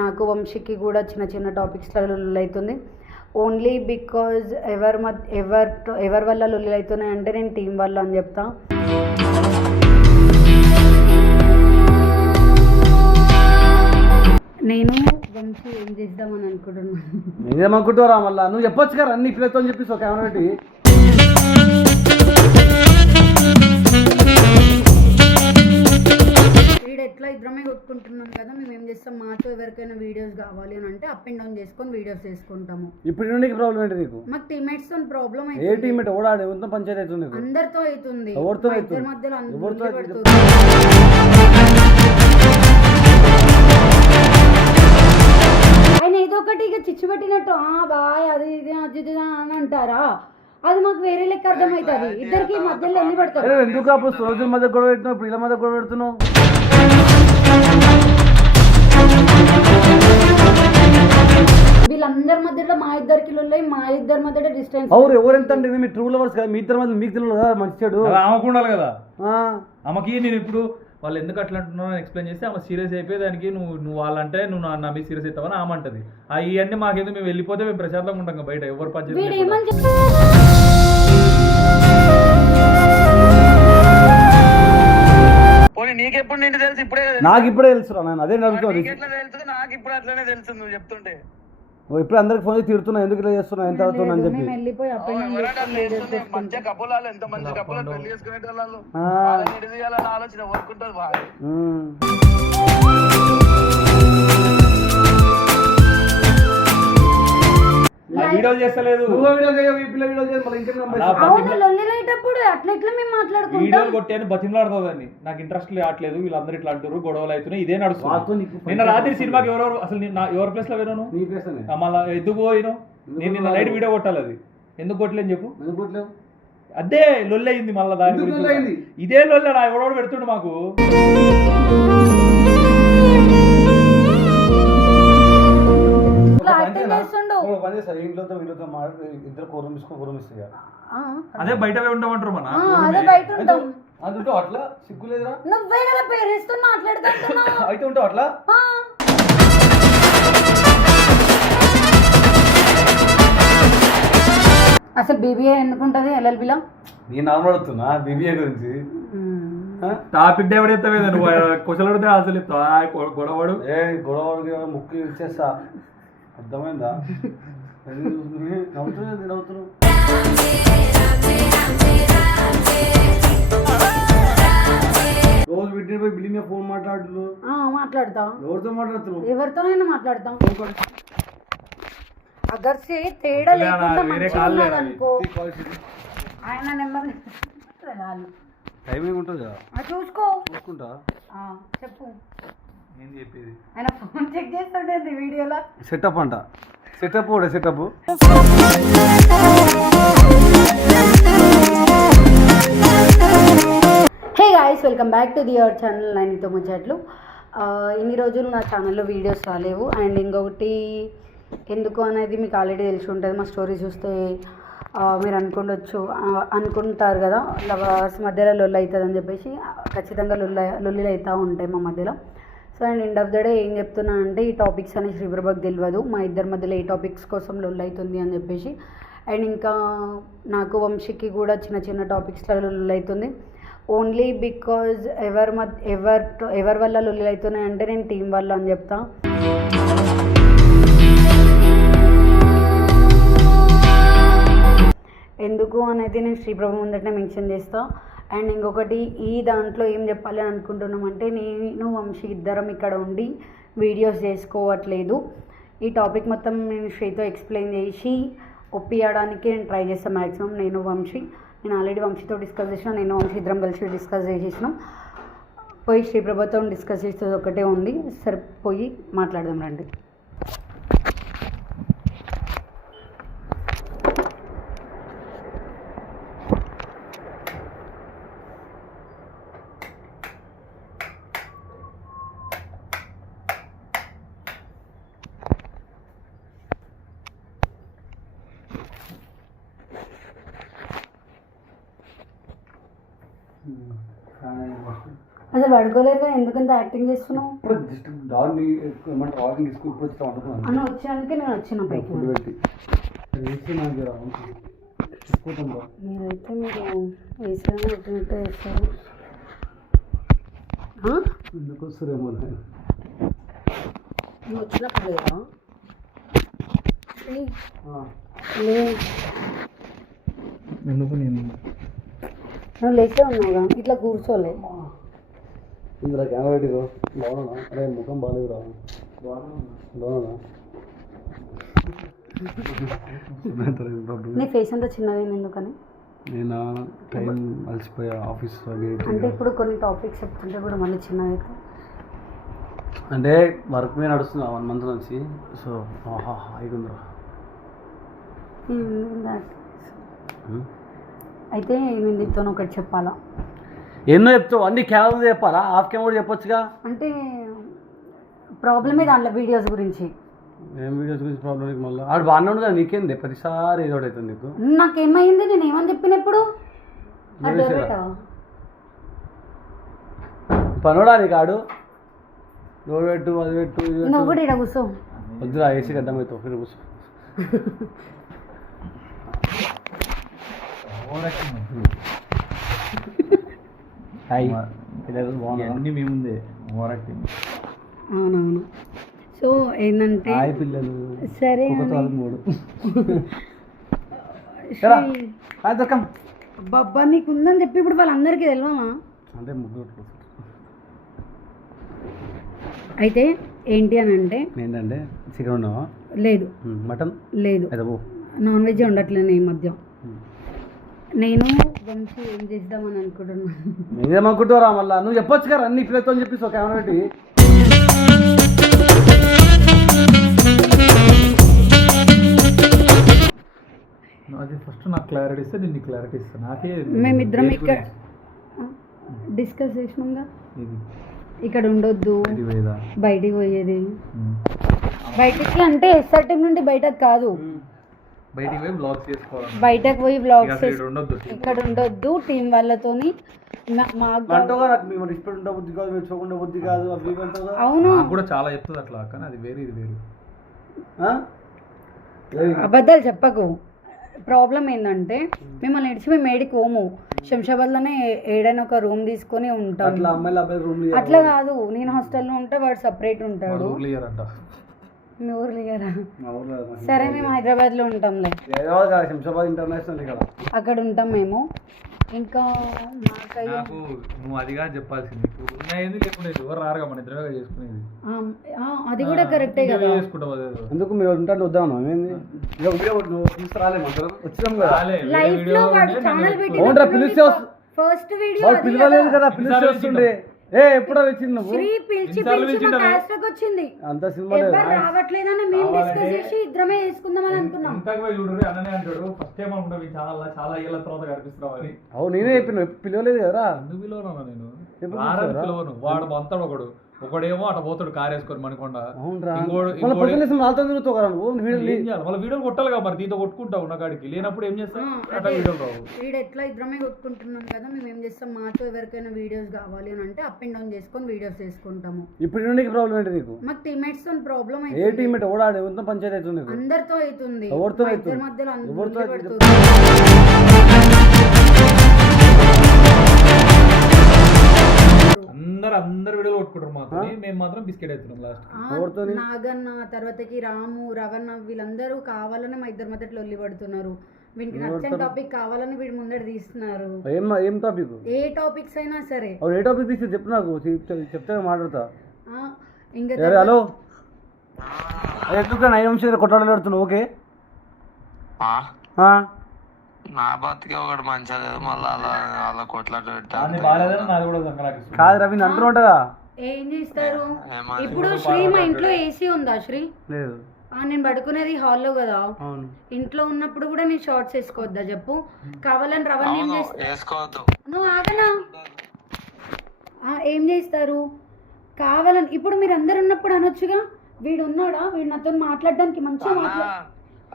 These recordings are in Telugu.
నాకు వంశీకి కూడా చిన్న చిన్న టాపిక్స్లలో లొల్లి అవుతుంది. ఓన్లీ బికాజ్ ఎవరి వల్ల లొల్లి అవుతున్నాయి అంటే నేను టీం వల్ల అని చెప్తా. నేను వంశీ ఏం చేద్దామని అనుకుంటున్నాను. ఏమనుకుంటారా మళ్ళీ నువ్వు చెప్పొచ్చు కదా అన్ని పిల్లలతో చెప్పిస్తావు కెమెరా పెట్టి. ఎట్లా ఇద్దరమే కొట్టుకుంటున్నాం కదా, మేము ఏం చేస్తాం, మాతో ఎవరికైనా వీడియోస్ కావాలి అని అంటే అప్ అండ్ డౌన్ చేసుకొని వీడియోస్ చేసుకుంటాము. ఇప్పుడు నీకు ప్రాబ్లం ఏంటి? నీకు మాకు టీమ్మేట్స్ తో ప్రాబ్లం అయితే ఏ టీమ్మేట్ ఓడాడు ఎంత పంచాయతీ అవుతుంది? అందరితో అవుతుంది. ఎవరితో ఇద్దరి మధ్యలో ఆయన ఏదో ఒకటి ఇక చిచ్చు పెట్టినట్టు బాయ్ అది ఇది అది అని అంటారా, అది మాకు వేరే లెక్క అర్థమవుతుంది. ఇద్దరికి మధ్యలో ఎన్ని పడతారు? ఎందుకు అప్పుడు రోజుల మధ్య గొడవ పెడుతున్నావు, ఇప్పుడు ఇలా మధ్య గొడవ పెడుతున్నావు? వీళ్ళందరి మధ్యలో మా ఇద్దరికి మా ఇద్దరి మధ్య డిస్టెన్స్. ఎవరెంత అంటే మీ ట్రూ లవర్స్ కదా, మీ ఇద్దరి మధ్య మీకు తెలియదు కదా మంచి చెడు. ఆమెకు ఉండాలి కదా. ఆమెకి నేను ఇప్పుడు వాళ్ళు ఎందుకు అట్లా అంటున్నావు ఎక్స్ప్లెయిన్ చేస్తే ఆమె సీరియస్ అయిపోయి దానికి నువ్వు వాళ్ళంటే నువ్వు నా మీద సీరియస్ అవుతావని ఆమె అంటది. ఇవన్నీ మాకేదో మేము వెళ్ళిపోతే మేము ప్రశాంతంగా ఉంటాం బయట ఎవరు పద్ధతి. నీకెప్పుడు నిండి తెలుసు? ఇప్పుడే నాకు ఇప్పుడే తెలుసు నేను అదే నడుగుతాను. తెలుసు నాకు ఇప్పుడు అట్లనే తెలుసు నువ్వు చెప్తుంటే. ఇప్పుడు అందరికి ఫోన్ చేసి తిడుతున్నా, ఎందుకు ఇలా చేస్తున్నా, ఎంత అవుతున్నా అని చెప్పి. మంచిగా కప్పులాలు ఎంత మంచి కప్పులు పెళ్లి చేసుకునే వాళ్ళు ఆలోచన వర్కుంటుంది బాగా. వీడియోలు చేస్తలేదు, వీడియోలు కొట్టాను బతిమలాడుతుందని. నాకు ఇంట్రెస్ట్ రావట్లేదు, వీళ్ళందరూ ఇట్లా అంటారు, గొడవలు అవుతున్నాయి, ఇదే నడుస్తుంది. నిన్న రాత్రి సినిమాకి ఎవరెవరు అసలు ఎవరి ప్లేస్ లో పోయినాను? మళ్ళీ ఎందుకు పోయినావు? నేను నిన్న నైట్ వీడియో కొట్టాలి, అది ఎందుకు కొట్టలేని చెప్పు. అదే లొల్లి అయింది మళ్ళీ దాని గురించి. ఇదే లొల్లి నా ఎవడోడు పెడుతుండు మాకు. అదే బయట ఉంటామంటారు మన అట్లా సిగ్గులేదురా. నువ్వే కదా పేరెంట్స్ తో మాట్లాడుతున్నా అయితే ఉంటావు అట్లా. అసలు బీబీఏ ఎందుకుంటది ఎల్ఎల్బిలో? నేను నార్మల్ అడుగుతున్నా బీబీఏ గురించి. టాపిక్ డైవర్ట్ అవుతావే నువ్వు, క్వశ్చన్ అడిగితే ఆన్సర్ చెప్తావా? గొడవడు గొడవడికి ముక్కు ఇచ్చేస్తా, అర్థమైందా? నవ్వుతున్నావు. రోజు బిడ్డ పోయి బిల్డింగ్ మీద ఫోన్ మాట్లాడతా. ఎవరితో మాట్లాడుతున్నావు? ఎవరితోనైనా మాట్లాడతాం. అగర్ సే తేడా లేకుండా మంచిగా అనుకో. ఆయన నెంబర్ టైమింగ్ ఉంటుంది కదా, చూసుకుంటా. చెప్పు ఏం చెప్పేది. ఆయన ఫోన్ చెక్ చేస్తుంటే వీడియోలో సెటప్ అంట. సెటప్ కూడా setup. Hey guys, welcome back to the our channel నైనితో ముచ్చట్లు. ఇన్ని రోజులు నా ఛానల్లో వీడియోస్ రాలేవు. అండ్ ఇంకొకటి ఎందుకు అనేది మీకు ఆల్రెడీ తెలిసి ఉంటుంది. మా స్టోరీ చూస్తే మీరు అనుకుంటారు కదా లవర్స్ మధ్యలో లొల్లి అవుతుంది అని చెప్పేసి. ఖచ్చితంగా లొల్లిలు అవుతూ ఉంటాయి మా మధ్యలో. So and end of the day ఏం చెప్తున్నా అంటే, ఈ టాపిక్స్ అని శ్రీప్రభకు తెలియదు మా ఇద్దరి మధ్యలో ఏ టాపిక్స్ కోసం లొల్లి అవుతుంది అని చెప్పేసి. అండ్ ఇంకా నాకు వంశీకి కూడా చిన్న చిన్న టాపిక్స్లో లొల్లి అవుతుంది. ఓన్లీ బికాజ్ ఎవరి వల్ల లొల్లి అవుతున్నాయి అంటే నేను టీం వల్ల అని చెప్తా. ఎందుకు అనేది నేను శ్రీప్రభ ముందటనే మెన్షన్ చేస్తా. అండ్ ఇంకొకటి, ఈ దాంట్లో ఏం చెప్పాలి అని అనుకుంటున్నామంటే, నేను వంశీ ఇద్దరం ఇక్కడ ఉండి వీడియోస్ చేసుకోవట్లేదు. ఈ టాపిక్ మొత్తం నేను శ్రీతో ఎక్స్ప్లెయిన్ చేసి ఒప్పియడానికి నేను ట్రై చేస్తాను మ్యాక్సిమం. నేను ఆల్రెడీ వంశీతో డిస్కస్ చేసిన, నేను వంశీ ఇద్దరం కలిసి డిస్కస్ చేసేసినాం. పోయి శ్రీప్రభతో డిస్కస్ చేసేది ఒకటే ఉంది. సరే పోయి మాట్లాడదాం రండి. అసలు పడుకోలేరుగా, ఎందుకంత యాక్టింగ్ చేస్తున్నావు? ఇప్పుడు జస్ట్ డాగ్ని ఏమంటారు వాకింగ్ తీసుకుని ఇప్పుడు వచ్చి వండుకున్నాను అన్న వచ్చానికి నేను వచ్చిన పైకి. ఫుడ్ పెట్టి వేసి నాకు ఎక్కుతుందా మీరైతే మీరు వేసాను కొట్టినట్టు వేస్తారు. ఎందుకు వస్తారేమో నువ్వు వచ్చినప్పుడు లేదా? లే, ఎందుకు నేను నువ్వు లేచే ఉన్నావుగా, ఇట్లా కూర్చోలే. ఇందులో కెమెరా పెట్టిరు బాగున్నా? అరే ముఖం బాగాలేదురా. బాగున్నా నీ ఫేస్ అంతా చిన్నగా ఎందుకని? నేను టైం అలసిపోయా ఆఫీస్ అంటే ఇప్పుడు కొన్ని టాపిక్స్ చెప్తుంటే కూడా మళ్ళీ చిన్నగా అవుతాయి. అంటే వర్క్ మీద నడుస్తున్నా 1 month నుంచి. సో హాయిగా ఉందిరా. అయితే నేను నీతో ఒకటి చెప్పాలా? ఎన్నో చెప్తావు, అన్ని కెమెరా చెప్పాలా? హాఫ్ కెమెరా కూడా చెప్పొచ్చుగా. అంటే ప్రాబ్లమే దాంట్లో వీడియోస్ గురించి. ఏం వీడియోస్ గురించి ప్రాబ్లం మళ్ళీ ఆడు బాగానే ఉండదు, నీకేంది ప్రతిసారి ఏదో ఒకటి అవుతుంది నీకు. నాకేమైంది? నేను ఏమని చెప్పినప్పుడు పనోడా నీకు ఆడు డోర్ పెట్టు అది పెట్టు ఇది పెట్టు. నువ్వు కూడా ఇక్కడ కూర్చో. వద్దురా ఏసీ గడ్డం అవుతావు ఇక్కడ కూర్చో. అన్నీ మేముందే అవునవును. సో ఏంటంటే పిల్లలు సరే మూడు బాబా నీకు ఉందని చెప్పి ఇప్పుడు వాళ్ళందరికీ తెలియనా? అంటే ముగ్గురు అయితే ఏంటి అని అంటే ఏంటంటే చికెన్ ఉన్నావా? లేదు. మటన్ లేదు. నాన్ వెజ్ ఉండట్లేదు ఈ మధ్య. నేను వంశీ ఏం చేద్దామని అనుకుంటున్నాను. ఏమనుకుంటారా మళ్ళీ? నువ్వు చెప్పొచ్చు కదా అన్ని పిల్లలతో అని చెప్పేసి ఒక కెమెరా పెట్టి. అది ఫస్ట్ నాకు క్లారిటీ ఇస్తే నేను క్లారిటీ ఇస్తాను. నాకే మేమిద్దరం ఇక్కడ డిస్కస్ చేసినాంగా, ఇక్కడ ఉండొద్దు, బయటికి పోయేది. బయటికి అంటే ఎస్ఆర్టీఎం నుండి బయటకు కాదు, బయటికి పోయి బ్లాగ్స్ చేసుకోవాలి. బయటకు పోయి బ్లాగ్స్ ఇక్కడ ఉండొద్దు టీం వాళ్ళతోని. అవును కూడా చాలా చెప్తుంది అట్లా, కానీ అది వేరు ఇది వేరు. అబద్ధాలు చెప్పకు. ప్రాబ్లం ఏంటంటే మిమ్మల్ని ఇడిచి మేము ఏడికి పోము, శంషాబాద్లోనే ఏడైనా ఒక రూమ్ తీసుకొని ఉంటాం. అట్లా కాదు, నేను హాస్టల్లో ఉంటే వాడు సపరేట్ ఉంటాడు. మీ ఊరు లేరా? సరే మేము హైదరాబాద్లో ఉంటాంలే, శంషాబాద్ ఇంటర్నేషనల్ అక్కడ ఉంటాం మేము. ఇంకా నాకు నువ్వు అదిగా చెప్పాల్సింది, ఉన్నాయేది లేకుండా ఎవరు రారుగా మన ఇద్దరుగా చేసుకునేది. అది కూడా కరెక్టే కదా. చేసుకుంటాం ఎందుకు మీరు ఉంటాను వద్దాను ఫస్ట్ వీడియో పిలవలేదు కదా, పిలిచి వస్తుండే. ఎప్పుడో వచ్చింది నువ్వు వచ్చింది అంత సినిమా రావట్లేదని మేము డిస్కస్ చేసి ఇద్దరమే చేసుకుందామని అనుకున్నాం. అన్ననే అంటాడు ఫస్ట్ టైం అనుకుంటా చాలా చాలా ఏళ్ళ తర్వాత కనిపిస్తున్నావు అని. అవును నేనే చెప్పిన, పిలవలేదు కదా. ఎందుకు పిలవనా నేను? పిలవను. వాడు మొత్తాడు ఒకడేమో అట్లా పోతాడు కార్ వేసుకొని మనకొండ. మళ్ళీ వీడియోలు కొట్టాలిగా, మరి దీంతో కొట్టుకుంటావు నా కాడికి లేనప్పుడు ఏం చేస్తాం? అట్లా వీడియోలు రావు. వీడు ఎట్లా ఇద్దరమే కొట్టుకుంటున్నాం కదా, మేము ఏం చేస్తాం, మాతో ఎవరికైనా వీడియోస్ కావాలి అని అంటే అప్ అండ్ డౌన్ చేసుకొని వీడియోస్ చేసుకుంటాము. ఇప్పుడు నీకు ప్రాబ్లం ఏంటి? నీకు మాకు టీమేట్స్ తో ప్రాబ్లం అయితే ఏ టీమేట్ ఓడాడు ఎంత పంచాయతీ అవుతుంది? అందరితో అవుతుంది. ఎవరితో ఇద్దరి మధ్యలో అందరు వీడియోలు కొట్టుకుంటారు మాతో, మేము మాత్రం బిస్కెట్ అవుతున్నాం లాస్ట్. నాగన్న తర్వాతకి రాము రవణ వీళ్ళందరూ కావాలని మా ఇద్దరి మధ్య లొల్లి పడుతున్నారు. వీనికి నచ్చని టాపిక్ కావాలని వీడి ముందర తీస్తున్నారు. ఏం టాపిక్? ఏ టాపిక్స్ అయినా సరే. ఏ టాపిక్ తీసి చెప్పు, నాకు చెప్తే మాట్లాడతా. ఇంకా హలో ఎందుకు 9 నిమిషాలు కొట్టాలని పెడుతున్నావు? ఓకే నా బతికే ఒకటి మంచిగా లేదు, మళ్ళీ అలా కొట్లాట కాదు రవి అంటూ ఉంటదా? ఏం చేస్తారు ఇప్పుడు? శ్రీ మా ఇంట్లో ఏసీ ఉందా? శ్రీ లేదు. నేను పడుకునేది హాల్లో కదా, ఇంట్లో ఉన్నప్పుడు కూడా నేను షార్ట్స్ వేసుకోవద్దా చెప్పు? కావాలని రవణ్ ఏం చేసుకోవద్దు, నువ్వు ఆగనా? ఏం చేస్తారు కావాలని? ఇప్పుడు మీరు అందరు ఉన్నప్పుడు అనొచ్చుగా, వీడు ఉన్నాడా, వీడు నాతో మాట్లాడడానికి మంచిగా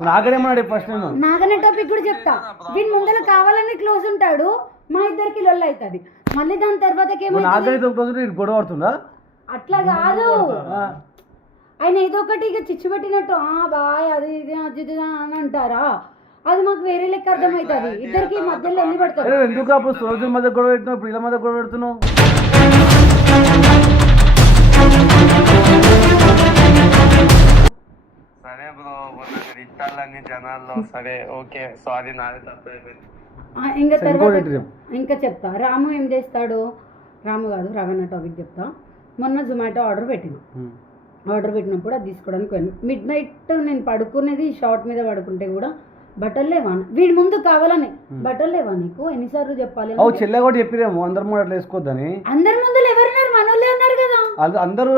నాగనేమన్నాడు ఫస్ట్? నాగనే టాపిక్ కూడా చెప్తా. వీడి ముందర కావాలని క్లోజ్ ఉంటాడు, మా ఇద్దరికి లొల్లి అవుతుంది. మళ్ళీ దాని తర్వాతకి ఏమైంది నాకైతే ఒక రోజు నీకు గొడవ పడుతుందా? అట్లా కాదు, ఆయన ఏదో ఒకటి ఇక చిచ్చు పెట్టినట్టు బాయ్ అది ఇది అది ఇది అని అంటారా, అది మాకు వేరే లెక్క అర్థమవుతుంది. ఇద్దరికి మధ్యలో ఎన్ని పడతారు. ఎందుకు అప్పుడు రోజుల మధ్య గొడవ పెడుతున్నావు, ఇప్పుడు ఇళ్ళ మధ్య గొడవ పెడుతున్నావు? సరే బ్రో, ఇష్టాలన్నీ జనాల్లో. సరే ఓకే, సారీ, నాది తప్పైపోయింది. ఇంకా తర్వాత ఇంకా చెప్తా. రాము ఏం చేస్తాడు, రాము కాదు రవణ టాపిక్ చెప్తా. మొన్న జొమాటో ఆర్డర్ పెట్టినప్పుడు అది తీసుకోవడానికి వెళ్ళి మిడ్ నైట్ నేను పడుకునేది షార్ట్ మీద పడుకుంటే కూడా బట్టలు లేవా, వీడి ముందు కావాలని బట్టలు లేవా నీకు ఎన్నిసార్లు చెప్పాలి. చెల్లె కూడా చెప్పిరేమో అందరి ముందు అట్లా వేసుకోవద్దని. అందరి ముందు ఎవరున్నారు, మనోళ్ళే ఉన్నారు కదా అందరూ.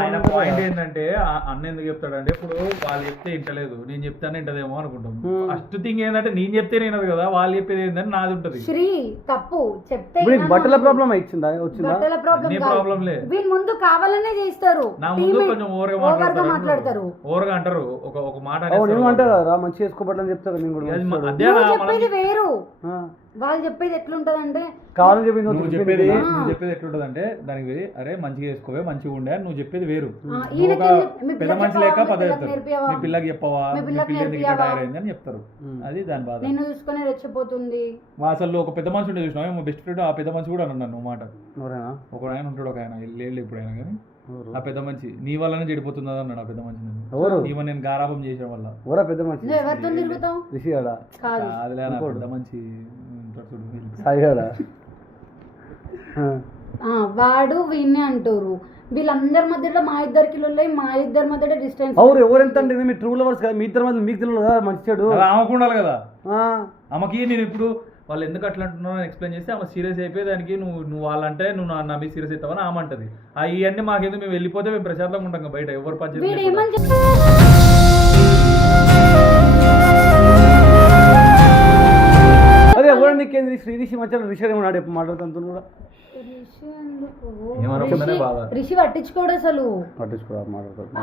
ఆయన పాయింట్ ఏంటంటే అన్న ఎందుకు చెప్తాడంటే, ఇప్పుడు వాళ్ళు చెప్తే ఇంటలేదు, నేను చెప్తాను ఇంటదేమో అనుకుంటాం. ఫస్ట్ థింగ్ ఏంటంటే నేను చెప్తే వినదు కదా, వాళ్ళు చెప్పేది ఏంటంటే నాది ఉంటది. శ్రీ తప్పు చెప్తే బట్టల ప్రాబ్లం వచ్చిందా? బట్టల ప్రాబ్లం లేదు, వీళ్ళ ముందు కావాలనే చేస్తారు. నా ముందు కొంచెం ఓవర్గా మాట్లాడతారు, ఓవర్గా అంటారు. ఒక మాట అంటారా మంచి చేసుకోబట్టని చెప్తారు. చెప్పేది వేరు, వాళ్ళు చెప్పేది ఎట్లుంటదంటే నువ్వు చెప్పేది ఎట్లుంటదంటే దానికి అరే మంచిగా వేసుకోవే మంచిగా ఉండే, నువ్వు చెప్పేది వేరు. పెద్ద మనిషి లేక మీ పిల్లకి చెప్పవా, మీ పిల్ల ఎందుకు టైర్ అయింది అని చెప్తారు. అది దాని బాధ. నేను చూసుకునే రెచ్చిపోతుంది. అసలు ఒక పెద్ద మనిషి ఉంటే చూసినా మా బెస్ట్ ఫ్రెండ్, ఆ పెద్ద మనిషి కూడా అన్నాను నువ్వు మాట. ఒక ఆయన ఉంటాడు, ఒక ఆయన లేదు ఇప్పుడైనా కానీ ఆ పెద్ద మంచి నీ వల్లనే చెడిపోతుందా అన్నాడు. ఆ పెద్ద మంచి ఈమె నేను గారాబం చేసిన వల్ల. పెద్ద మంచి ఎవరితో తిరుగుతావు? పెద్ద మంచి వాడు వీణ్ణి అంటారు. వీళ్ళందరి మధ్యలో మా ఇద్దరికి మా ఇద్దరి మధ్య డిస్టెన్స్. ఎవరెంత అంటే మీ ట్రూ లవర్స్ కదా, మీ ఇద్దరి మధ్య మీకు తెలియదు కదా మంచి చెడు. ఆమెకు ఉండాలి కదా. ఆమెకి నేను ఇప్పుడు వాళ్ళు ఎందుకు అట్లా అంటున్నావు ఎక్స్ప్లెయిన్ చేస్తే ఆమె సీరియస్ అయిపోయి దానికి నువ్వు వాళ్ళంటే నువ్వు నా మీద సీరియస్ అవుతావని ఆమె అంటది. ఇవన్నీ మాకేందుకు, మేము వెళ్ళిపోతే మేము ప్రశాంతంగా ఉంటాం బయట ఎవరు పని. అదే ఎవరు నీకేంది శ్రీరిషి మధ్య రిషి ఏమన్నాడు ఎప్పుడు మాట్లాడుతాను కూడా. రిషి పట్టించుకోడు అసలు,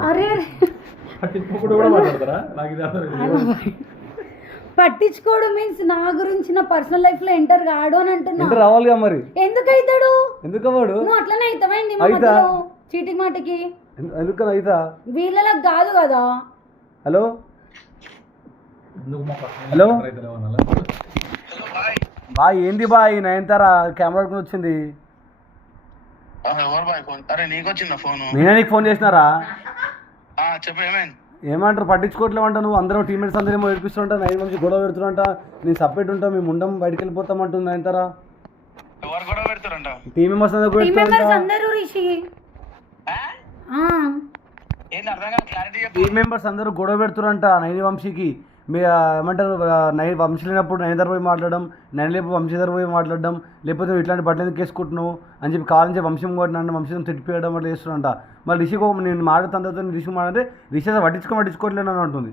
అరే పట్టించుకోడు మీన్స్ నా గురించి నా పర్సనల్ లైఫ్ లో ఎంటర్ కాడు అని అంటున్నా. రావాలిగా మరి. ఎందుకు అవుతాడు? ఎందుకు అవ్వడు? నువ్వు అట్లనే అవుతావైంది చీటికి మాటికి. ఎందుకని అవుతా? వీళ్ళలా కాదు కదా. హలో హలో బాయ్, ఏంది బాయ్ నయనతార కెమెరా పట్టుకుని వచ్చింది. నేనే నీకు ఫోన్ చేసినారా? ఏమంటారు పట్టించుకోవట్లేమంట. నువ్వు అందరూ టీమేట్స్ అందరూ ఏమో ఏడిపిస్తుంటా, నైన్ మంచి గొడవ పెడుతున్నంట, నేను సపరేట్ ఉంటా, మేము ఉండం బయటకు వెళ్ళిపోతామంటుంది Nayanthara. Team members team members అందరూ గొడవ పెడుతురంట నైని వంశీకి. మీ ఏమంటారు నైన్ వంశీ లేనప్పుడు నైన్ పోయి మాట్లాడడం, నైన్ లేకపోతే వంశీ దగ్గర పోయి మాట్లాడడం, లేకపోతే ఇట్లాంటి బట్టలు ఎందుకు వేసుకుంటున్నావు అని చెప్పి కావాలని చెప్పి వంశం కొట్టినా వంశం తిట్టిపోయడం అట్లా చేస్తున్నంట. మళ్ళీ రిషికి నేను మాట్లాడుతున్న తర్వాత రిషి మాట్లాడితే రిషి అసలు పట్టించుకోవట్లేదు అని అంటుంది.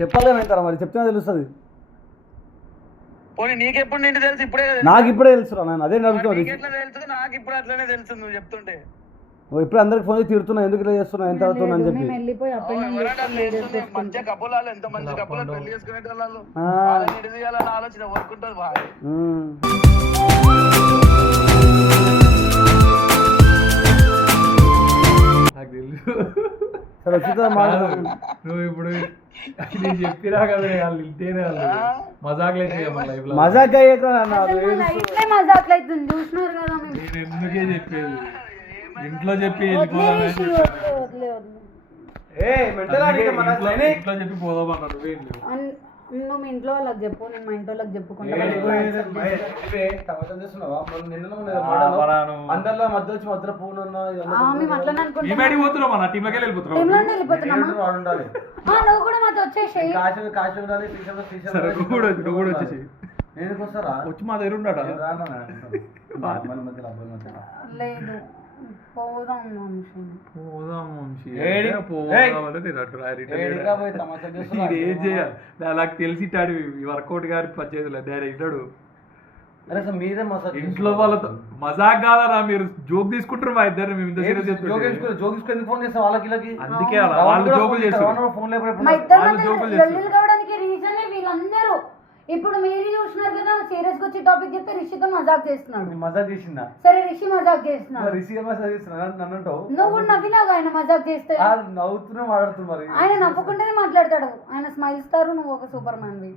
చెప్పాలి కదా నైతారా, మరి చెప్తే తెలుస్తుంది. నాకు ఇప్పుడే తెలుసు నేను అదే నడుతుంది. ఇప్పుడు అందరికి ఫోన్ చేసి తిడుతున్నా, ఎందుకు ఇలా చేస్తున్నా, ఎంత అవుతున్నా అని చెప్పి. సరే వచ్చిందా నువ్వు ఇప్పుడు చెప్పినా కదా వాళ్ళు ఇంటేనే మజాక్లు అయితే మజాక్ అవుతుంది చూసినారు కదా. నేను ఎందుకే చెప్పేది ఇంట్లో చెప్పి ఇంట్లో చెప్పి పోదామన్నాడు. నువ్వు మీ ఇంట్లో వాళ్ళకి చెప్పు, నేను మా ఇంట్లో వాళ్ళకి చెప్పుకుంటా. నువ్వు కూడా మాతో వచ్చేసి వచ్చి మా దగ్గర ఉన్నాడా? లేదు పోదాం ఏం చేయాలి నాకు తెలిసి ఇట్టాడు ఈ వర్కౌట్ గారి పనిచేయలేదు ఇట్టాడు. ఇంట్లో వాళ్ళతో మజాక్ కాదా, మీరు జోక్ తీసుకుంటారు మా ఇద్దరు. మేము ఇంత సీరియస్ అందుకే వాళ్ళు జోకులు చేస్తారు. వీళ్ళందరూ ఇప్పుడు మీరు చూసినారు కదా, సీరియస్ గా వచ్చి టాపిక్ చెప్తే రిషితో మజాక్ చేస్తున్నాడు. మజాక్ చేసిందా? సరే రిషి మజాక్ చేస్తున్నాడు, రిషిగా మజాక్ చేస్తున్నా నన్ను అంటావు. నువ్వు కూడా నవ్వినావు ఆయన మజాక్ చేస్తే. నవ్వుతున్నా మాట్లాడుతున్నా మరి. ఆయన నవ్వుకుంటేనే మాట్లాడతాడు, ఆయన స్మైల్ ఇస్తారు, నువ్వు ఒక సూపర్ మ్యాన్ వి.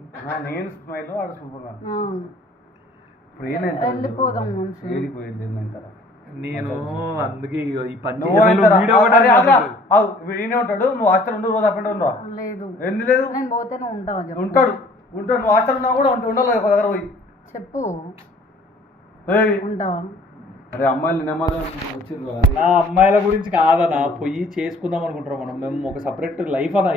నేను స్మైల్ ఆడ సూపర్ మ్యాన్. వెళ్ళిపోదాం ఏడిపోయింది నేను అందుకే ఈ పని వీడినే ఉంటాడు. నువ్వు హాస్టల్ ఉండు, రోజు అప్పుడు ఉండవు. లేదు ఎందుకు లేదు? నేను పోతే నువ్వు ఉంటావా? ఉంటాడు ఉంటాడు. నువ్వు హాస్టల్ ఉన్నా కూడా ఉండాలి ఒక దగ్గర పోయి చెప్పు, ఉంటావా? అరే అమ్మాయిలు నమ్మదం వచ్చింది. నా అమ్మాయిల గురించి కాదనా, పోయి చేసుకుందాం అనుకుంటాం మనం. మేము ఒక సపరేట్ లైఫ్ అన్నా,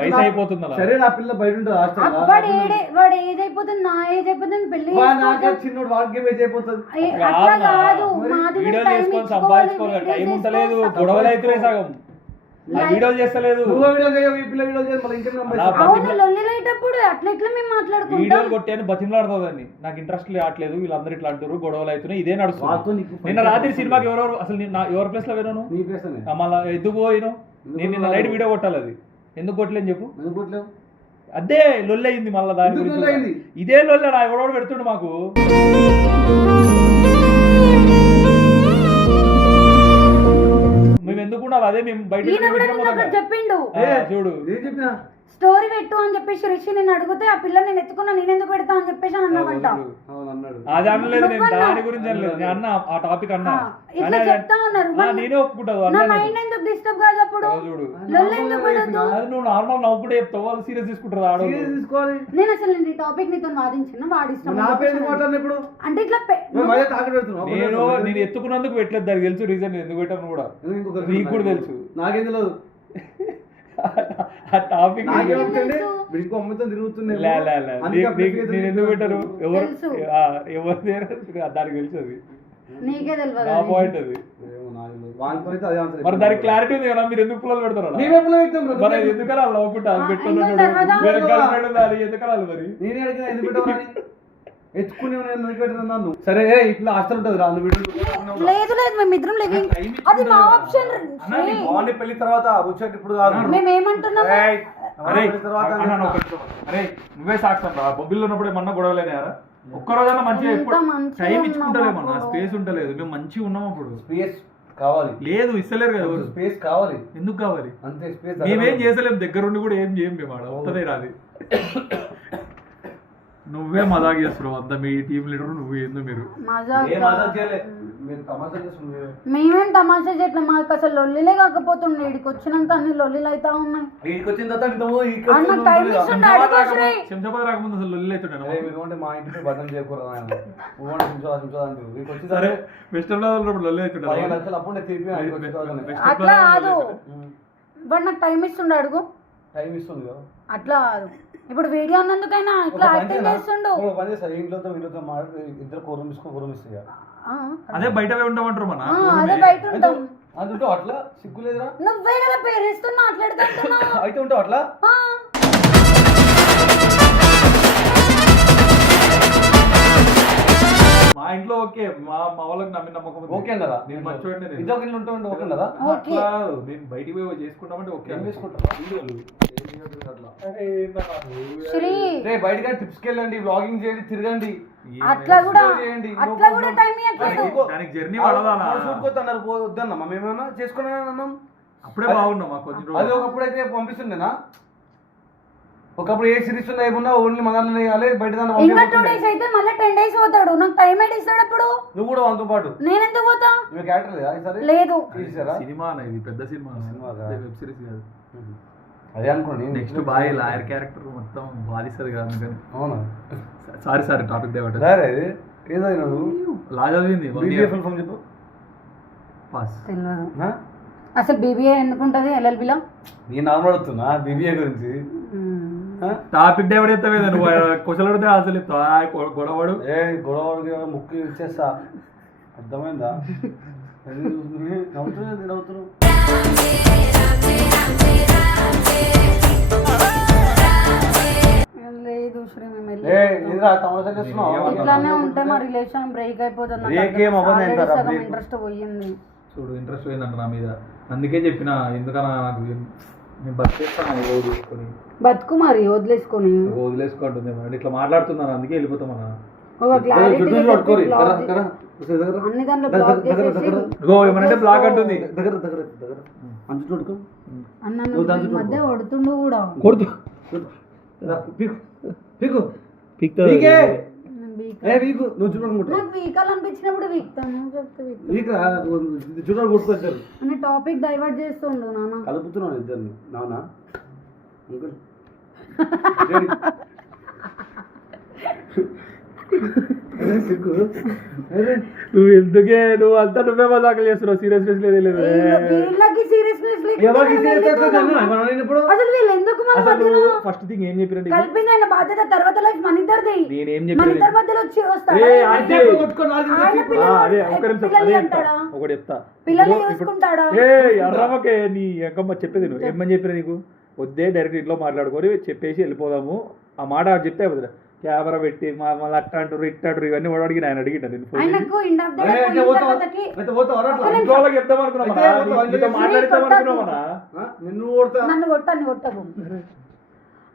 వయసు అయిపోతుంది అలా. సరే నా పిల్ల బయట ఉంటుంది హాస్టల్. వాడు ఏజ్ అయిపోతుంది, నా ఏజ్ అయిపోతుంది, పెళ్లి చిన్నోడు వాడికి ఏజ్ అయిపోతుంది. వీడియోలు చేసుకొని సంపాదించుకోవాలి, టైం ఉంటలేదు, గొడవలు అవుతున్నాయి సగం. వీడియోలు చేస్తలేదు, వీడియోలు కొట్టాను బతిమలాడుతుందని. నాకు ఇంట్రెస్ట్ రావట్లేదు, వీళ్ళందరూ ఇట్లా అంటారు, గొడవలు అవుతున్నాయి, ఇదే నడుస్తుంది. నిన్న రాత్రి సినిమాకి ఎవరెవరు అసలు ఎవరి ప్లేస్ లో పోయినాను, మళ్ళీ ఎందుకు పోయినావు? నేను నిన్న నైట్ వీడియో కొట్టాలి, అది ఎందుకు కొట్టలేని చెప్పు. అదే లొల్లి అయింది మళ్ళీ దాని గురించి. ఇదే లొల్లి నా ఎవడోడు పెడుతుండు మాకు. మేము ఎందుకు ఉండాలి? అదే మేము బయట చెప్పిండు, చూడు స్టోరీ పెట్టు అని చెప్పేసి రిషి నేను అడిగితే, ఆ పిల్ల నేను ఎత్తుకున్నా, నేను ఎందుకు పెడతా అని చెప్పేసి అన్నామంట. అది అనలేదు, నేను దాని గురించి అనలేదు, నేను అన్నా ఆ టాపిక్ అన్నా. ఇట్లా చెప్తా ఉన్నారు, నేనే ఒప్పుకుంటాను. నా మైండ్ ఎందుకు డిస్టర్బ్ కాదు అప్పుడు? అది నువ్వు నార్మల్ నవ్వుకుంటే చెప్తావు, వాళ్ళు సీరియస్ తీసుకుంటారు. ఆడ నేను అసలు ఈ టాపిక్ నీతో వాదించిన వాడి ఇష్టం అంటే ఇట్లా నేను ఎత్తుకున్నందుకు పెట్టలేదు, దానికి తెలుసు రీజన్ ఎందుకు పెట్టాను కూడా, నీకు కూడా తెలుసు. నాకేం తెలియదు ఆ టాపిక్ తిరుగుతుంది. నేను ఎందుకు పెట్టాను, ఎవరు దానికి తెలుసు, అది నీకే తెలియదు నా పాయింట్. అది మరి దానికి క్లారిటీ ఉంది కదా, మీరు ఎందుకు పిల్లలు పెడతారు? మరి ఎందుకలా నవ్వుకుంటా పెట్టుకున్నాడు, ఎందుకలా మరి నేనే అడిగినా ఎందుకు పెట్టాను ఎత్తుకునే నన్ను. సరే ఇట్లా హాస్టల్ ఉంటుంది రా, లేదు లేదు మేమిద్దరం లేదు, అది మా ఆప్షన్. పెళ్లి తర్వాత వచ్చాక ఇప్పుడు కాదు. మేము ఏమంటున్నాం, అరే నువ్వే సాక్ష్యం రా, బొబ్బిల్లో ఉన్నప్పుడు ఏమన్నా గొడవలేనారా? ఒక్కరోజన్నా మంచిగా ఎప్పుడు టైం ఇచ్చుకుంటలేమన్నా, స్పేస్ ఉంటలేదు. మేము మంచిగా ఉన్నాం అప్పుడు. స్పేస్ కావాలి, లేదు ఇస్తలేరు కదా. స్పేస్ కావాలి, ఎందుకు కావాలి? అంతే. స్పేస్ మేమేం చేసలేము, దగ్గరుండి కూడా ఏం చేయం మేము. ఆడ వస్తుందే రాది. నువ్వే మజాక్ చేస్తున్నావు అంతా, మీ టీం లీడర్ నువ్వు ఏందో. మీరు మేమేం తమాషా చేయట్లే, మాకు అసలు లొల్లిలే కాకపోతుండే. ఇడికి వచ్చినాక అన్ని లొల్లిలు అవుతా ఉన్నాయి. శంషాబాద్ రాకముందు అసలు లొల్లి అవుతుండే. మా ఇంటికి బదం చేయకూడదు. సరే వెస్ట్ లొల్లి అవుతుండే. అట్లా కాదు, బట్ నాకు టైం ఇస్తుండే. అడుగు టైం ఇస్తుంది కదా, అట్లా కాదు. ఇప్పుడు వీడియో అన్నందుకైనా ఇట్లా యాక్టింగ్ చేస్తుండు. ఇద్దరు కూరం తీసుకొని కూరం ఇస్తాయి. అదే బయట ఉంటామంటారు మన, అదే బయట ఉంటాం. అందుంటో అట్లా సిగ్గులేదురా, నువ్వే కదా పేరేస్తూ మాట్లాడుతున్నా అయితే ఉంటావు అట్లా. మా ఇంట్లో ఓకే, మా వాళ్ళకి నమ్మకం ఓకే అన్నదా? నేను మంచివాడిని, ఇద్దరు ఉంటామంటే ఓకే అన్నదా? నేను బయటికి పోయి చేసుకుంటామంటే ఓకే. బయటగా ట్రిప్స్కి వెళ్ళండి, వ్లాగింగ్ చేయండి, తిరగండి. అట్లా కూడా టైం దానికి జర్నీ చూడుకోతున్నారు. వద్దన్నా మేమేమన్నా చేసుకున్నాం, అప్పుడే బాగున్నాం. అది ఒకప్పుడు అయితే పంపిస్తుండేనా? ఒకప్పుడు ఏ సిరీస్ ఏమున్నా ఓన్లీ మనల్ని వేయాలి, బయట ఇంకా 2 days అయితే మళ్ళీ 10 days పోతాడు. నాకు టైం అయితే ఇస్తాడు. అప్పుడు నువ్వు కూడా వాళ్ళతో పాటు. నేను ఎందుకు పోతా? లేదు, సినిమా ఇది పెద్ద సినిమా, వెబ్ సిరీస్ కాదు. అదే అనుకోండి. నెక్స్ట్ బాయ్ లాయర్ క్యారెక్టర్ మొత్తం బాధిస్తుంది కదా అందుకని. అవునా? Sorry topic divert. ఏదో లా చదివింది చెప్పు. పాస్. అసలు బీబీఏ ఎందుకుంటది ఎల్ఎల్బిలో? నేను నార్మల్ అడుగుతున్నా బీబీఏ గురించి. టాపిక్ డైవర్ట్ ఎత్తావే నువ్వు, క్వశ్చన్ అడితే అసలు గొడవడు గొడవడు ముక్కు ఇచ్చేస్తా. అర్థమైందా? నవ్వుతున్నావు. లేదు శ్రీ, ఇట్లానే ఉంటే మా రిలేషన్ బ్రేక్ అయిపోతుంది. ఇంట్రెస్ట్ పోయింది. చూడు ఇంట్రెస్ట్ పోయిందంట నా మీద, అందుకే చెప్పిన. ఎందుకన్నా నాకు నేను బతికేస్తాను రోజు తీసుకొని బతుకు మరి వదిలేసుకొని వదిలేసుకుంటుందేమో అంటే ఇట్లా మాట్లాడుతున్నాను అందుకే వెళ్ళిపోతామన్నా. ఒక క్లారిటీ జుట్టు పట్టుకోరి అన్ని దాంట్లో బ్లాక్ చేసేసి ఏమనంటే బ్లాక్ అంటుంది దగ్గర దగ్గర దగ్గర అంచు చూడుకో అన్న నువ్వు ఈ మధ్య కొడుతుండు కూడా కొడుతు పీకు పీకు పిక్తా వీకు నువ్వు చూడకుండా నాకు వీకాలనిపించినప్పుడు వీక్తాను చెప్తే వీక్ వీక చూడాలి గుర్తుకొచ్చారు అని టాపిక్ డైవర్ట్ చేస్తుండు నాన్న కలుపుతున్నాను ఇద్దరిని నాన్న అంకుల్ నువ్వు ఎందుకే నువ్వు అంతా నువ్వే మజాకులు చేస్తున్నావు. సీరియస్నెస్ లేదు లేదు వీళ్ళకి సీరియస్నెస్ ఇప్పుడు అసలు వీళ్ళు ఎందుకు మన మధ్యలో ఫస్ట్ థింగ్ ఏం చెప్పిరండి కలిపింది ఆయన బాధ్యత తర్వాత లైఫ్ మన ఇద్దరిది నేనేం మన చెప్పిన ఇద్దరి మధ్యలో వచ్చి వస్తాడు ఒకటి చెప్తా పిల్లల్ని చూసుకుంటాడా అర్రమకే నీ అక్కమ్మ చెప్పేది నువ్వు ఏమని చెప్పిన నీకు వద్దే డైరెక్ట్ ఇంట్లో మాట్లాడుకొని చెప్పేసి వెళ్ళిపోదాము ఆ మాట చెప్తే వద్దురా కెమెరా పెట్టి మళ్ళీ అట్ట అంటారు ఇట్ట అంటారు ఇవన్నీ కూడా అడిగిన ఆయన అడిగిన నేను ఆయనకు ఎండ్ ఆఫ్ ద డే వాళ్ళకి చెప్తాం అనుకున్నాం మాట్లాడిద్దాం అనుకున్నామన్నా నిన్ను నన్ను కొట్టకు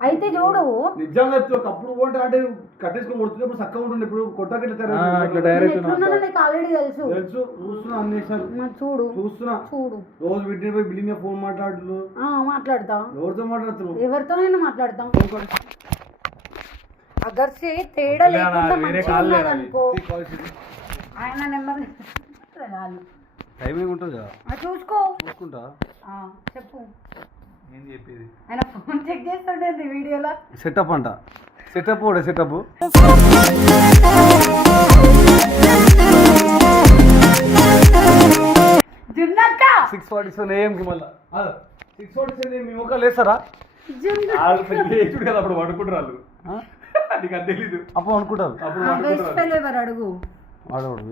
అయితే చూడు నిజంగా ఒకప్పుడు పోంటే అంటే కట్టేసుకొని కొడుతున్నప్పుడు చక్కగా ఉంటుండే ఇప్పుడు కొట్టకెళ్ళి ఇట్లా డైరెక్ట్ ఎట్లున్నానో నీకు ఆల్రెడీ తెలుసు తెలుసు చూస్తున్నా అన్ని మరి చూడు చూస్తున్నా చూడు రోజు వీటిని పోయి బిల్డింగ్ ఫోన్ మాట్లాడుతూ మాట్లాడతా ఎవరితో మాట్లాడుతున్నావు ఎవరితోనైనా మాట్లాడతాం అగర్ సే తేడా లేకుండా మంచిగా ఉన్నదనుకో ఆయన నెంబర్ టైమింగ్ ఉంటుంది చూసుకో చూసుకుంటా చెప్పు ఏం చెప్పేది ఆయన ఫోన్ చెక్ చేస్తుండేది వీడియోలో సెటప్ అంట సెటప్ కూడా సెటప్ జున్నక్క 6:47 AM కి మళ్ళీ 6:47 మీ ముఖాలు వేస్తారా చూడు కదా అప్పుడు పడుకుంటారు నీకు అది తెలీదు అప్పుడు అనుకుంటారు ఎవరు అడుగు వాడవాడు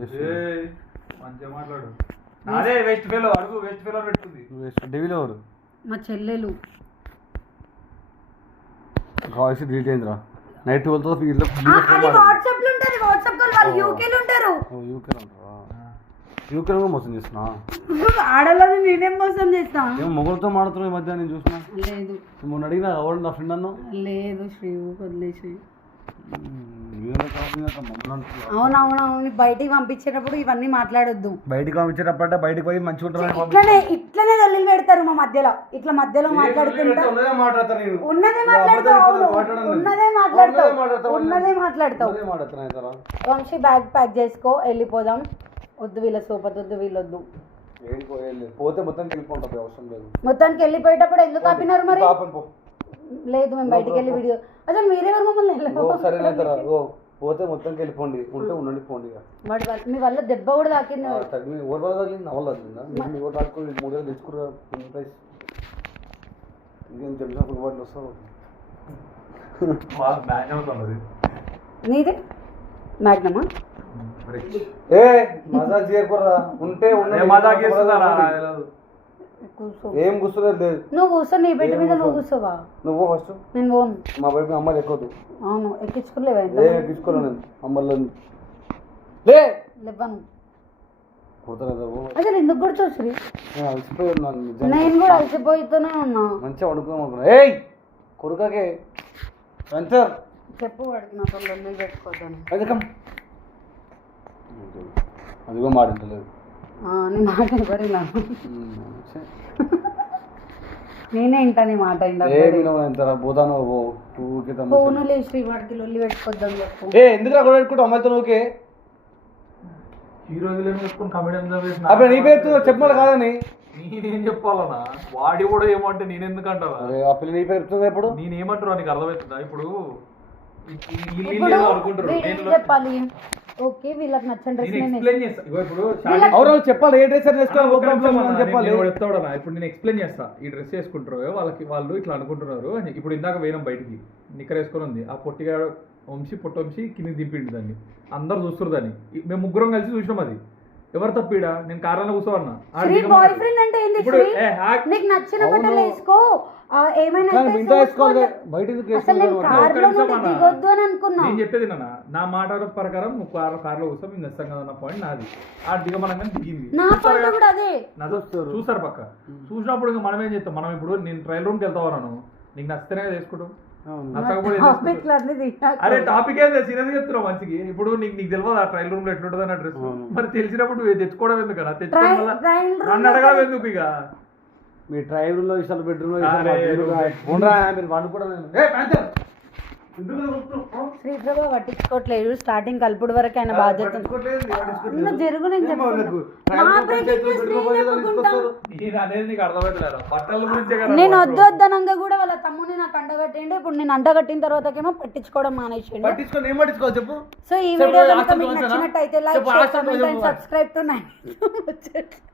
మంచిగా మాట్లాడు అదే వెస్ట్ ఫెలో అడుగు వెస్ట్ ఫెలో పెట్టుకుంది డెవిల్ ఎవరు మా చెల్లెలు వాయిస్ డిలీట్ అయిందిరా నైట్ 12తో ఫీల్డ్లో అది వాట్సాప్ లో ఉంటది వాట్సాప్ కాల్ వాళ్ళు యూకే లో ఉంటారు యూకేలో ఉంటారా యూకేలో కూడా మోసం చేస్తున్నా ఆడలని నేనేం మోసం చేస్తా ఏమో మొగులతో మాడుతున్నావు ఈ మధ్య నేను చూసిన లేదు మొన్న అడిగినా ఎవరు నా ఫ్రెండ్ అన్నావు లేదు శ్రీవు వదిలేసి మమ్మల్ని అవునవునవును బయటికి పంపించేటప్పుడు ఇవన్నీ మాట్లాడొద్దు బయటికి పంపించేటప్పుడు బయటికి పోయి మంచిగా ఉంటారు ఇట్లనే దల్లిలు పెడతారు మా మధ్యలో ఇట్లా మధ్యలో మాట్లాడుతుంటా ఉన్నదే మాట్లాడతావు వంశీ బ్యాగ్ ప్యాక్ చేసుకో వెళ్ళిపోదాం వద్దు వీళ్ళ సోపతి వద్దు వీళ్ళొద్దు పోతే మొత్తానికి వెళ్ళిపోండి అవసరం లేదు మొత్తానికి వెళ్ళిపోయేటప్పుడు ఎందుకు ఆపినారు మరి లేదు మేము బయటికి వెళ్ళి వీడియో అసలు మీరెవరు మమ్మల్ని సరే పోతే మొత్తానికి వెళ్ళిపోండి ఉంటే ఉండండి పోండి మీ వల్ల దెబ్బ కూడా తాకింది ఓవర్ బాగా తగిలింది నా వల్ల తగిలిందా మీరు ఓటు ఆడుకోండి 3 వేలు తెచ్చుకురా ప్రైస్ ఇంకేం తెలిసిన ఫుట్బాల్ వస్తావు నీది మ్యాగ్నమా ఏ మజాక్ చేయకూడదా ఉంటే ఏం కూర్చోలేదు లేదు నువ్వు కూర్చో నీ బెడ్ మీద నువ్వు కూర్చోవా నువ్వు ఫస్ట్ నేను పోను మా బయట అమ్మాయిలు ఎక్కువద్దు అవును ఎక్కించుకోలేవా ఎక్కించుకోలే నేను అమ్మల్లో లే లేవ్వను కుడతాను అసలు ఎందుకు కొడుతావు శ్రీ నేను అలసిపోయి ఉన్నాను నిజంగా నేను కూడా అలసిపోతూనే ఉన్నా మంచిగా వండుకుందాం అనుకున్నా ఏయ్ కొడుకకే పంచర్ చెప్పు వాడికి నాతో లొల్లి పెట్టుకోవద్దని అది కూడా మాడింటలేదు నీ మాట ఎవరిలా నేనే ఇంటా నీ మాట పోతాను ఫోనులే శ్రీ వాడికి లొల్లి పెట్టుకోద్దని చెప్పు ఎందుకు అక్కడ పెట్టుకుంటా అమ్మాయితో ఓకే హీరోయిన్ వేసుకుని కమెడియన్ అప్పుడు నీ పేరు చెప్పాలి కాదని నేనేం చెప్పాలన్నా వాడి కూడా ఏమంటే నేనెందుకు అంటావా ఆ పిల్ల నీ పేరు చెప్తుంది ఎప్పుడు నేనేమంటారు నీకు అర్థమవుతుందా ఇప్పుడు చెప్పాలి ఓకే వీళ్ళకి నచ్చని డ్రెస్ అవును చెప్పాలి ఏ డ్రెస్ చెప్పాలి చెప్తాడన్నా ఇప్పుడు నేను ఎక్స్ప్లెయిన్ చేస్తా ఈ డ్రెస్ వేసుకుంటారు వాళ్ళు ఇట్లా అనుకుంటున్నారు అని ఇప్పుడు ఇందాక వేయడం బయటికి నిక్కర్ వేసుకొని ఉంది ఆ పొట్టిగా వంశీ కింద దింపిండి దాన్ని అందరు చూస్తారు దాన్ని మేము ముగ్గురం కలిసి చూసినాం అది ఎవరు తప్పిడా నేను కార్లో కూర్చోవన్నా శ్రీ బాయ్ ఫ్రెండ్ అంటే ఏంది శ్రీ నీకు నచ్చిన బట్టలు వేసుకో ఏమైనా అసలు నేను కార్లో నుండి దిగొద్దు అని అనుకున్నా. నేను చెప్పేది నా మాట ప్రకారం నువ్వు కార్లో కూర్చో మేము తెస్తాం కదా అన్న పాయింట్ నాది. ఆ దిగమనంగా దిగింది నా పాయింట్ కూడా అదే. చూస్తారు పక్క చూసినప్పుడు ఇంకా మనం ఏం చేస్తాం, మనం ఇప్పుడు నేను ట్రైల్ రూమ్కి వెళ్తావు నన్ను నీకు నచ్చితేనే చేసుకుంటాం. అరే టాపిక్ ఏంది సీరియస్ చెప్తున్నావు మంచికి. ఇప్పుడు నీకు తెలియదు ఆ ట్రైల్ రూమ్ లో ఎట్లుంటుంది అన్న డ్రెస్, మరి తెలిసినప్పుడు తెచ్చుకోవడం ఎందుకు కదా, తెచ్చుకోవడం నన్ను అడగడం ఎందుకు? ఇక మీ ట్రైల్ రూమ్ లో ఇస్తారు, బెడ్రూమ్ లో శ్రీప్రభ పట్టించుకోవట్లేదు. స్టార్టింగ్ కలుపుడు వరకు ఆయన బాధ్యత జరుగు. నేను నేను వద్దనంగా కూడా వాళ్ళ తమ్ముని నాకు అండగట్టిండు. ఇప్పుడు నేను అండగట్టిన తర్వాతకేమో పట్టించుకోవడం మానేసిండు. సో ఈ వీడియో కనుక మీకు నచ్చినట్టయితే like, share, comment and subscribe to 9